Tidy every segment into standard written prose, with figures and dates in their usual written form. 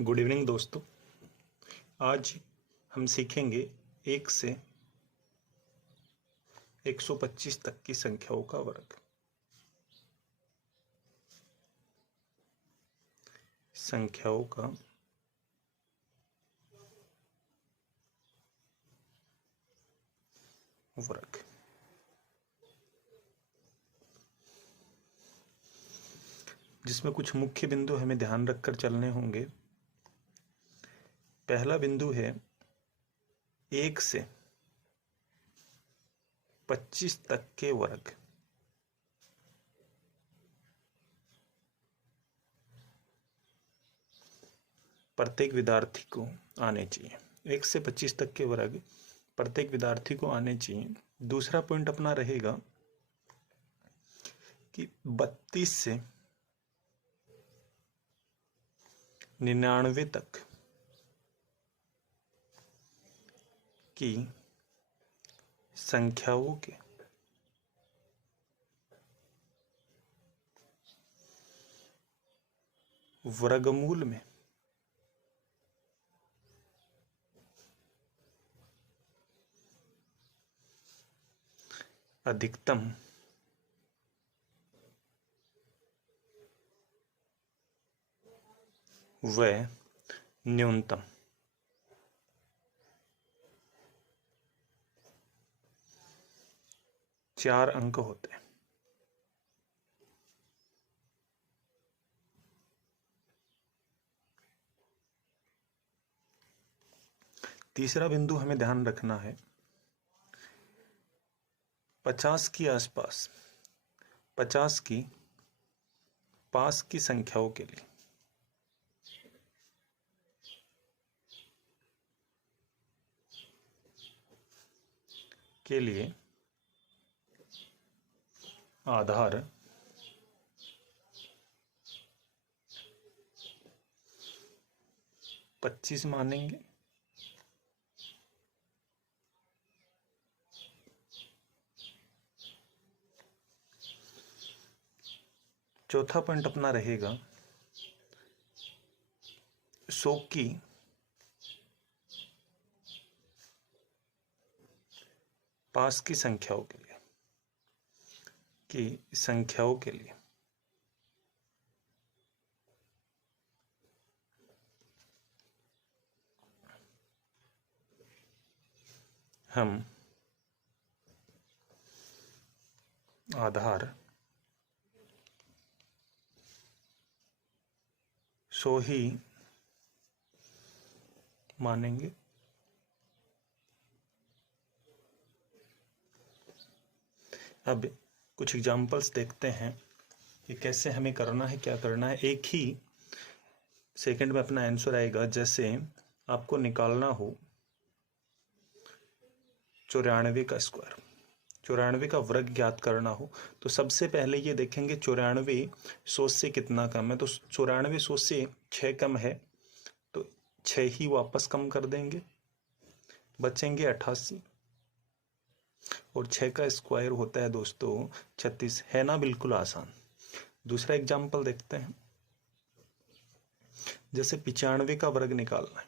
Good evening दोस्तों। आज हम सीखेंगे 1 से 125 तक की संख्याओं का वर्ग। संख्याओं का वर्ग। जिसमें कुछ मुख्य बिंदु हमें ध्यान रखकर चलने होंगे। पहला बिंदु है 1 से 25 तक के वर्ग। प्रत्येक विद्यार्थी को आने चाहिए। 1 से 25 तक के वर्ग प्रत्येक विद्यार्थी को आने चाहिए। दूसरा पॉइंट अपना रहेगा कि 32 से 99 तक की संख्याओं के वर्गमूल में अधिकतम व न्यूनतम 4 अंक होते हैं। तीसरा बिंदु हमें ध्यान रखना है 50 के आसपास 50 की पास की संख्याओं के लिए आधार 25 मानेंगे। चौथा पॉइंट अपना रहेगा 100 की पास की संख्याओं के लिए हम आधार 100 ही मानेंगे। अब कुछ एग्जाम्पल्स देखते हैं कि कैसे हमें करना है, क्या करना है। एक ही सेकंड में अपना आंसर आएगा। जैसे आपको निकालना हो 94 का स्क्वायर, 94 का वर्ग ज्ञात करना हो, तो सबसे पहले ये देखेंगे 94 100 से कितना कम है। तो 94 100 से 6 कम है, तो 6 ही वापस कम कर देंगे, बचेंगे 88। और 6 का स्क्वायर होता है दोस्तों 36। है ना, बिल्कुल आसान। दूसरा एग्जाम्पल देखते हैं। जैसे 95 का वर्ग निकालना है,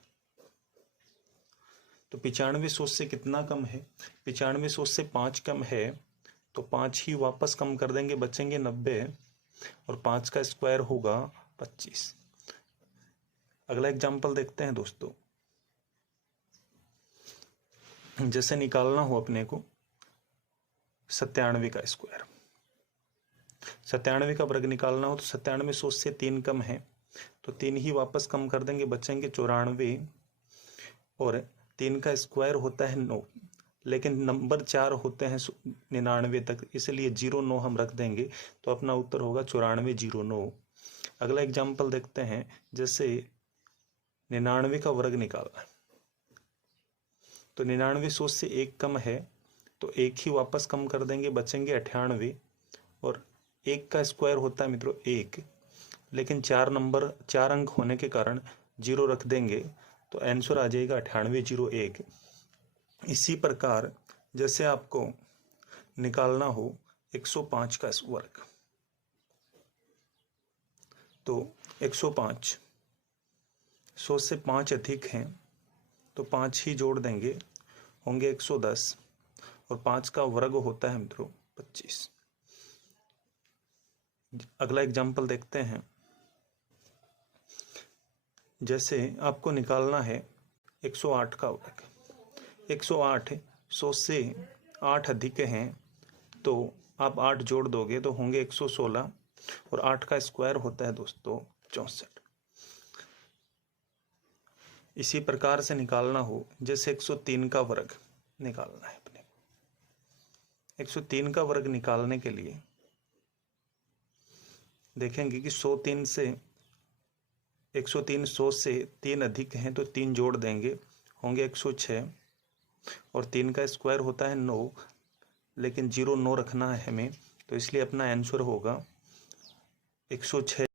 तो 95 100 से कितना कम है। 95 100 से 5 कम है, तो 5 ही वापस कम कर देंगे, बचेंगे 90। और 5 का स्क्वायर होगा 25। अगला एग्जाम्पल देखते हैं दोस्तों। जैसे निकालना हो अपने को 97 का स्क्वायर, 97 का वर्ग निकालना हो, तो 97 100 से 3 कम है, तो 3 ही वापस कम कर देंगे, बचेंगे 94। और 3 का स्क्वायर होता है 9, लेकिन नंबर 4 होते हैं 99 तक, इसलिए 09 हम रख देंगे, तो अपना उत्तर होगा 9409। अगला एग्जाम्पल देखते हैं। जैसे 99 का वर्ग निकालना है, तो 99 100 से 1 कम है, तो 1 ही वापस कम कर देंगे, बचेंगे 98। और 1 का स्क्वायर होता है मित्रों 1, लेकिन 4 अंक होने के कारण 0 रख देंगे, तो आंसर आ जाएगा 9801। इसी प्रकार जैसे आपको निकालना हो 105 का वर्ग, तो 105 100 से 5 अधिक हैं तो 5 ही जोड़ देंगे, होंगे 110, और 5 का वर्ग होता है मित्रों 25। अगला एग्जाम्पल देखते हैं। जैसे आपको निकालना है 108 का वर्ग। 108 100 से 8 अधिक हैं तो आप 8 जोड़ दोगे तो होंगे 116, और 8 का स्क्वायर होता है दोस्तों 64। इसी प्रकार से निकालना हो, जैसे 103 का वर्ग निकालना है अपने को। 103 का वर्ग निकालने के लिए देखेंगे कि 103 से 103 100 से 3 अधिक हैं तो 3 जोड़ देंगे, होंगे 106, और 3 का स्क्वायर होता है 9, लेकिन 0 9 रखना है हमें, तो इसलिए अपना आंसर होगा 106।